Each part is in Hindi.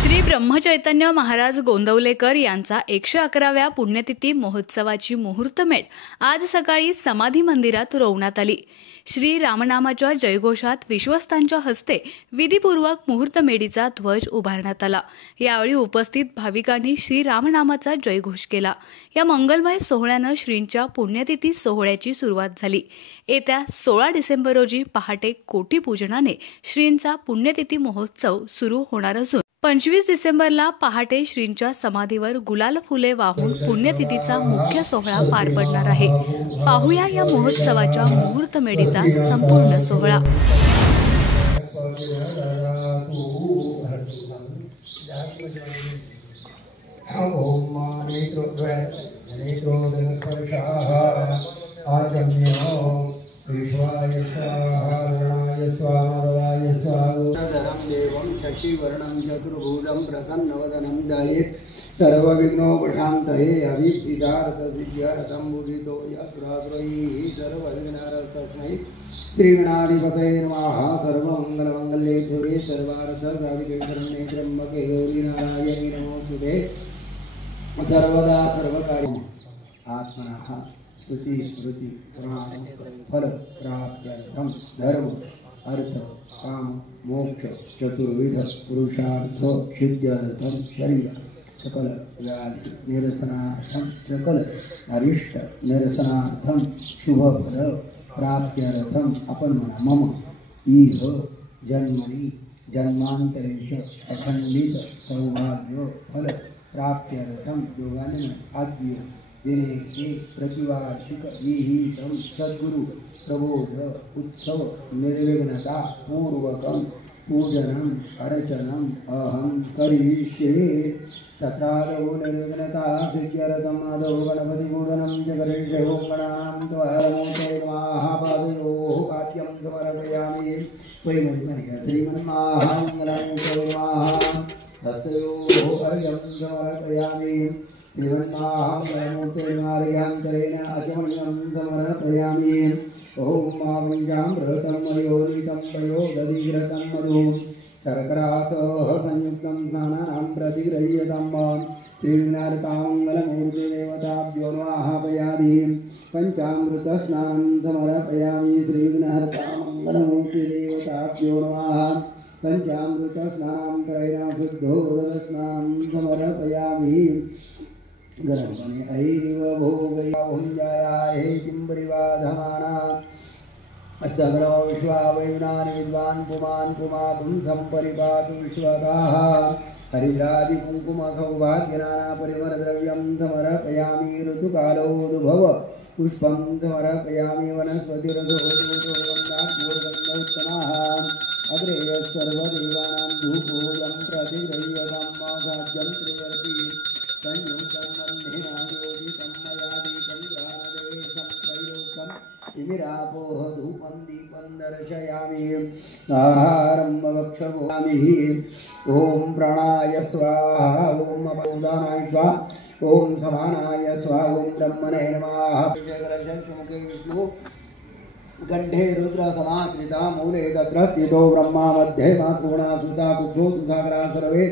श्री ब्रह्मचैतन्य महाराज गोंदवलेकर यांचा 111व्या पुण्यतिथी महोत्सवाची मुहूर्तमेढ आज सकाळी समाधी मंदिरात रोवण्यात आली। श्री रामनामाच्या जयघोषात विश्वस्तांच्या हस्ते विधिपूर्वक मुहूर्तमेढीचा ध्वज उभारण्यात आला। यावेळी उपस्थित भाविकांनी श्री रामनामाचा जयघोष केला। या मंगलमय सोहळ्यानं श्रींच्या पुण्यतिथी सोहळ्याची सुरुवात झाली। येत्या 16 डिसेंबर रोजी पहाटे कोटी पूजनाने श्रींचा पुण्यतिथी महोत्सव सुरू होणार असून 25 डिसेंबरला पहाटे श्रींच्या समाधीवर गुलाल फुले वाहून पुण्यतिथीचा मुख्य सोहळा पार पडणार आहे। पाहूया या महोत्सवाच्या मुहूर्तमेढीचा संपूर्ण सोहळा। देवं शशिवर्णं चतुर्भुजं प्रसन्नवदनं ध्यायेत् सर्वविघ्नोपशान्तये अभिसिद्धार्थसिद्ध्यर्थं बुधितो यस्राश्रयैः सर्वविघ्नहरस्तस्मै श्रीगणाधिपतये नमः। सर्वमङ्गलमङ्गल्ये शिवे सर्वार्थसाधिके शरण्ये त्र्यम्बके गौरी नारायणी नमोस्तुते। सर्वदा सर्वकार्यम् आत्मनः स्तुति स्मृति पुराण फल प्राप्त्यर्थं धर्म अर्थ काम मोक्ष चतुर्विध पुरुषार्थ सिद्ध्यर्थं शरीर सकल व्याधि निरसनार्थं सकल अरिष्ट निरसनार्थं शुभ फल प्राप्त्यर्थं अपन मम इह जन्मनि जन्मांतरेश अखंडित सौभाग्य फल प्राप्त्यर्थं योगाने आद्य दिने प्रतिवार्षिक विहितं सद्गुरु प्रबोध उत्सव निर्विघ्नता पूर्वकं पूजनम् अर्चनम् अहं करिष्ये। तत्रादौ निर्विघ्नता सिद्ध्यर्थम् आदौ गणपतिपूजनं च करिष्ये। ओं गणानां त्वा नमोते महापादयोः पाद्यं समर्पयामि। श्रीमन्महामङ्गलं च हस्तयोः अर्घ्यं समर्पयामि। श्रीमन्महामूर्ते नारयान्तरेण आचमनीयं समर्पयामि। ओं मामञ्जामृतं मयोनितं पयोदधिघृतं मधु शर्करासह संयुक्तं स्नानानां प्रतिगृह्यतां श्रीविनायकामङ्गलमूर्ते देवताभ्यो नमाह्वयामि। पञ्चामृतस्नानं समर्पयामि। श्रीविनायकामङ्गलमूर्ते देवताभ्यो नमः। पञ्चामृतस्नानं करेण शुद्धोदकस्नानं समर्पयामि। गणपने ऐरिव भोगयाहुञ्जायाहे किम्बरिवाधमाना सगरो विश्वावयुनानि विद्वान् पुमान् पुमातुं सम्परिपातु विश्वताः। हरिद्रादिकुङ्कुमसौभाग्यनाना परिमलद्रव्यं समर्पयामि। ऋतुकालोद्भव पुष्पं समर्पयामि। वनस्पतिरथोत्तमाः अग्रे सर्वदेवानां धूपोऽयं प्रतिगृह्यतां साध्यं त्रिवर्ति संयुक्तं वन्देनां योगितं मयादीतं ग्रहादेशं त्रैलोक्यम् इमिरापोह धूपं दीपं दर्शयामि। आहारं वक्षभूमि। ॐ प्राणाय स्वाहा। ॐ अपादानाय स्वाहा। ॐ समानाय स्वाहा। ॐ ब्रह्मणे नमः। मुखे विष्णु कंठे रुद्र समाश्रिता मूले तत्र स्थितो ब्रह्मा मध्ये मातृगुणा सुता कुक्षो सुधाकरा सर्वे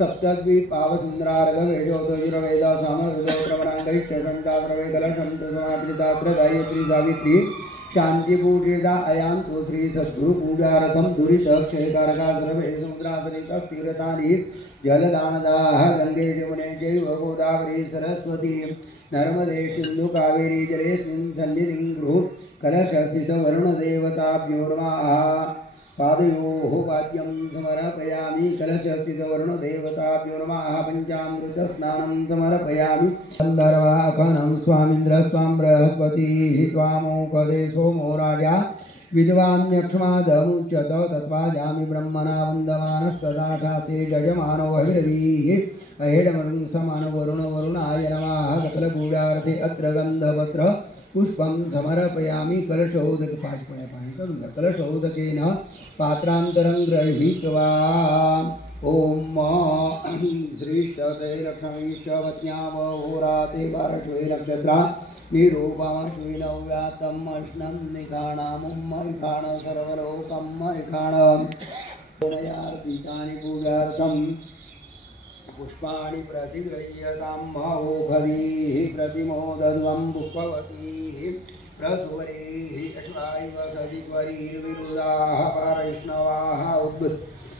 सप्तद्वीपावसुंदरार्घवेदोदयुर्वेद सामवेदो प्रवणाङ्गैश्चण्डा सर्वे कलशं समाश्रितात्र गायत्री सावित्री शान्तिपूजिता अयान्तु श्री सद्गुरु पूजार्थं दुरितक्षयकारका सर्वे समुद्रासनितस्थिरतानि जलदानदाः गंगे यमुने चैव गोदावरी सरस्वती नर्मदे सिन्धु कावेरी जलेऽस्मिन् सन्निधिं कुरु। कलशस्थितवरुणदेवताभ्यो नमः। पादयोः पाद्यं समर्पयामि। कलशस्थितवरुणदेवताभ्यो नमः। पञ्चामृतस्नानं समर्पयामि। गन्धर्वाखनं स्वामिन्द्रस्त्वां बृहस्पतिः त्वामोकदे सोमो राजा विद्वान्यक्ष्मादमुच्यत तत्त्वाजामि ब्रह्मणा वन्दमानस्तदा शास्त्रे यजमानो हविरवीः अहेडमरुं समानवरुणाय नमः। सकलगूढार्थे अत्र गन्धपत्र पुष्पं समर्पयामि। कलशोदकेन पात्रान्तरं गृहीत्वा ॐ श्रीष्टते लक्ष्मीश्च वत्न्यावहोराते पार्श्वे नक्षत्रा निरूपमश्विनव्यातम् अश्नं निखाणामुम्मरिखाण सर्वलोकं मरिखाण पूजार्थं पुष्पाणि प्रतिगृह्यतां महोखधीः प्रतिमोदध्वं पुष्पवतीः प्रसुवरीः अश्वायव सजिवरीर्विरुदाः पारैष्णवाः उद्भुत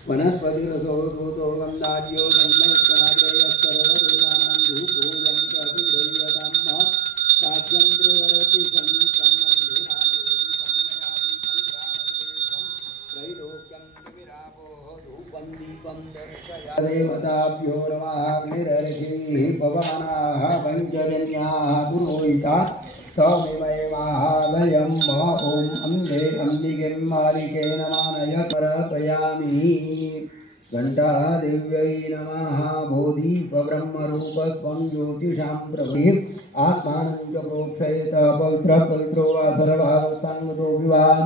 वनस्पतिरसो दूतो गन्धाद्यो गन्धोत्तमाग्रयस्तरदेवानां धूपोऽयं प्रतिगृह्यतां राज्यं त्रिवरति देवताभ्यो नमः अग्निरर्घैः पवनाः पञ्चजन्याः पुरोहिता तमेवैवाहादयं ॐ अम्बे अम्बिके मालिके नमानय परपयामि घण्टादेव्यै नमः बोधीपब्रह्मरूपस्वं ज्योतिषां प्रभुः आत्मानं च प्रोक्षयेत पवित्रः पवित्रो वा सर्वभावस्थाङ्गतो विवाह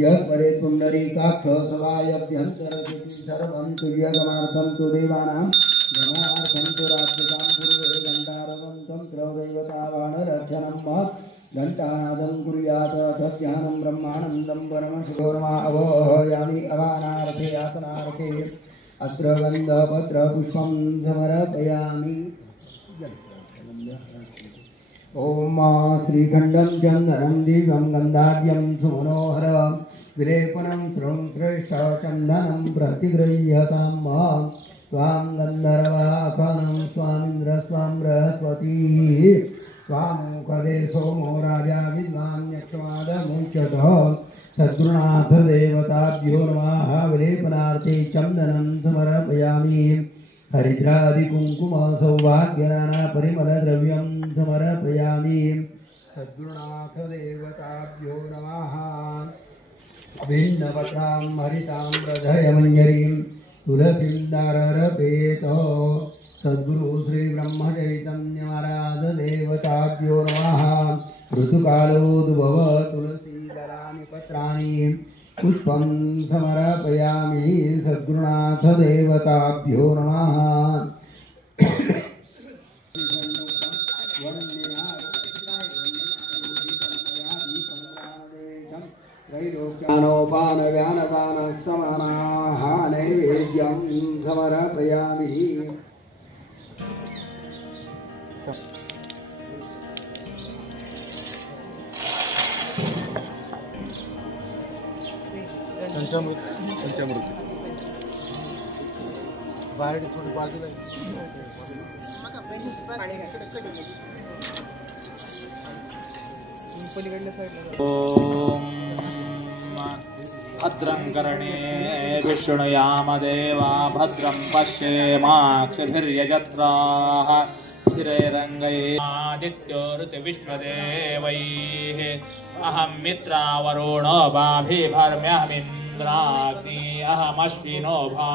यस्परे पुण्डरीकाक्ष सभायभ्यन्तरशुचि सर्वं तुर्यगमार्थं तु देवानां गमनार्थं तु राक्षसां पूर्वे घण्टारवन्तं त्रवदेवतावाणरक्षणं महत् घण्टानादं कुर्यात् तद्ध्यानं ब्रह्मानन्दं परमशिवोर्मा अवोहयामि अवानार्थे यातनार्थे अत्र गन्धपत्रपुष्पं समर्पयामि ॐ श्रीखण्डं चन्दनं दिव्यं गन्धाढ्यं सुमनोहर विलेपनं श्रेष्ठ चन्दनं प्रतिगृह्यतां स्वां गन्धर्वाखनं स्वामिन्द्र स्वां बृहस्पतिः स्वामुखदे सोमो राजा विद्वान् यक्षमादमुच्यतः सद्गुरुनाथ देवताभ्यो नमः विलेपनार्थे चन्दनं समर्पयामि हरिद्रादिकुङ्कुम सौभाग्यनाना परिमलद्रव्यं समर्पयामि सद्गुरुनाथ देवताभ्यो नमः भिन्नपत्रां हरितां हृदयमञ्जरीं तुलसीन्दररपेत सद्गुरु श्री ब्रह्मचैतन्य महाराज देवताभ्यो नमः ऋतुकालोद्भव तुलसीदलानि पत्राणि पुष्पं समर्पयामि सद्गुरुनाथ देवताभ्यो नमः त्रैलोक्यानोपानव्यानदानः समानाः नैवेद्यं समर्पयामि पंचामृत बाहेर थोडी बाजूला भद्रं कर्णे विष्णुयाम देवा भद्रं पश्येमाक्षभिर्यजत्राः स्थिरैरङ्गैरादित्यो ऋतुविश्वदेवैः अहं मित्रा वरुणो भाभिभर्म्यहमिन्द्राग्नि अहमश्विनो भा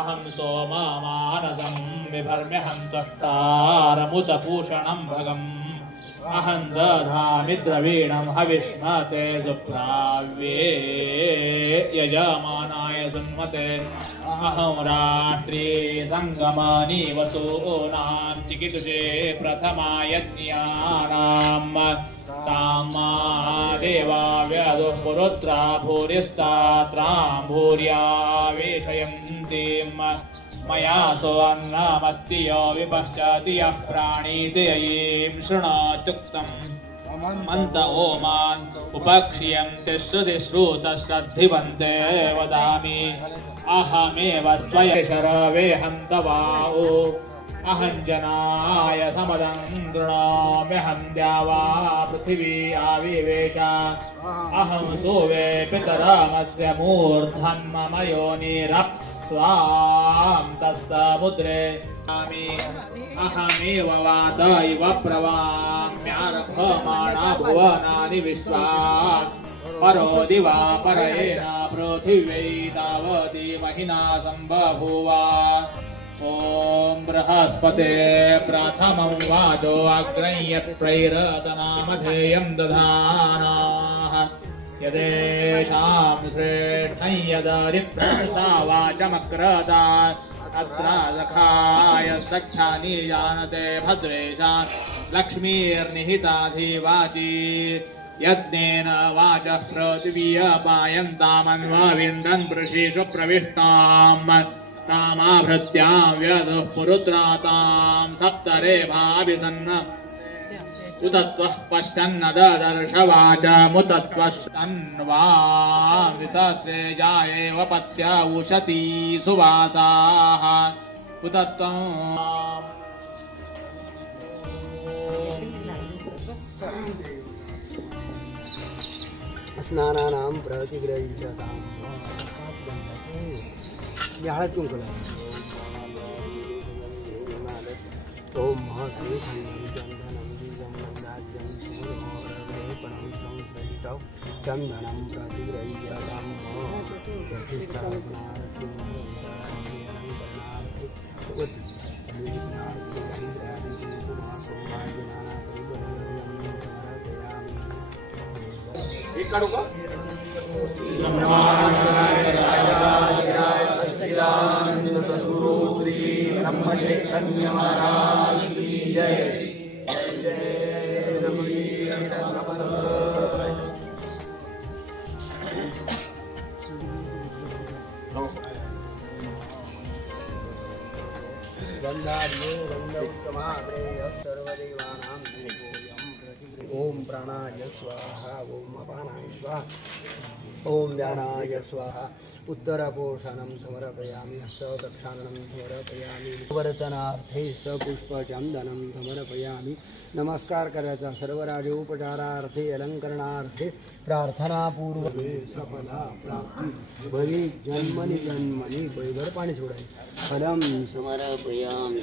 अहं सोममानसं बिभर्म्यहं त्वष्टारमुतपूषणं भगम् अहं दधामि द्रवीणं हविष्मते सुप्राव्ये यजमानाय सुन्मते अहं राष्ट्रे संगमानि वसूनां चिकितुषे प्रथमायज्ञानां तामा देवा व्यदुः पुरुत्रा भूरिस्तात्रां भूर्या वेशयन्तीं मया सोऽन्नमत्तियो विपश्चाति यः प्राणीति ययीं शृणोत्युक्तम् मन्त ओमान् उपक्षीयन्ति श्रुतिश्रुतश्रद्धिवन्ते वदामि अहमेव स्वयं शरवेऽहं तवाओ अहं जनाय समदं दृणाम्यहं द्यावा पृथिवी आविवेश अहं सोवे पितरामस्य मूर्धन् मम योनिरप्स्वां तस्समुद्रे अहमेव वात इव प्रवाम्यारभमाणा भुवनानि विश्वा परो दिवा परयेन पृथिव्यै तावती महिना सम्बभूवा ॐ बृहस्पते प्रथमं वाचो अग्रय्यप्रैरतनामधेयं दधानाः यदेषां श्रेष्ठं यदरिप्रसा वाचमक्रता अत्र लखाय सख्यानि जानते भद्रेशा लक्ष्मीर्निहिताधिवाची यज्ञेन वाचः पृथिवीयपायन्तामन्वविन्दन् वृषीषु प्रविष्टाम् तामाभृत्यां व्यदः पुरुत्रातां सप्तरेभाभिसन्न उतत्वः पश्चन्न ददर्श वाचमुतत्वस्तन्वा विसस्रे जायेव पत्य उशती सुवासाः उतत्वम् स्नानानां प्रतिग्रहीयतां हळद कुंकू ओम महाश्री चंदनं बीजं नन्दाद्यं सुमोहरलेपनं संश्रयितौ चन्दनं प्रतिग्रहीयतां काढू का सद्गुरु श्री ब्रह्म चैतन्य महाराज की जय गंधार्यो गंधोत्तमाग्रेय सर्वदेवानां ओम प्राणाय स्वाहा ओम अपानाय स्वाहा ओम व्यानाय स्वाहा उत्तरपोषणं समर्पयामि हस्तप्रक्षालनं समर्पयामि वर्तनार्थे सपुष्पचंदनं समर्पयामि नमस्कार करायचा सर्व राजोपचारार्थे अलंकरणार्थे प्रार्थनापूर्वके सफला प्राप्ती भवी जन्मनि जन्मनि बैभर पाणी सोडायचं फलं समर्पयामि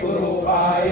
स्वरूपाय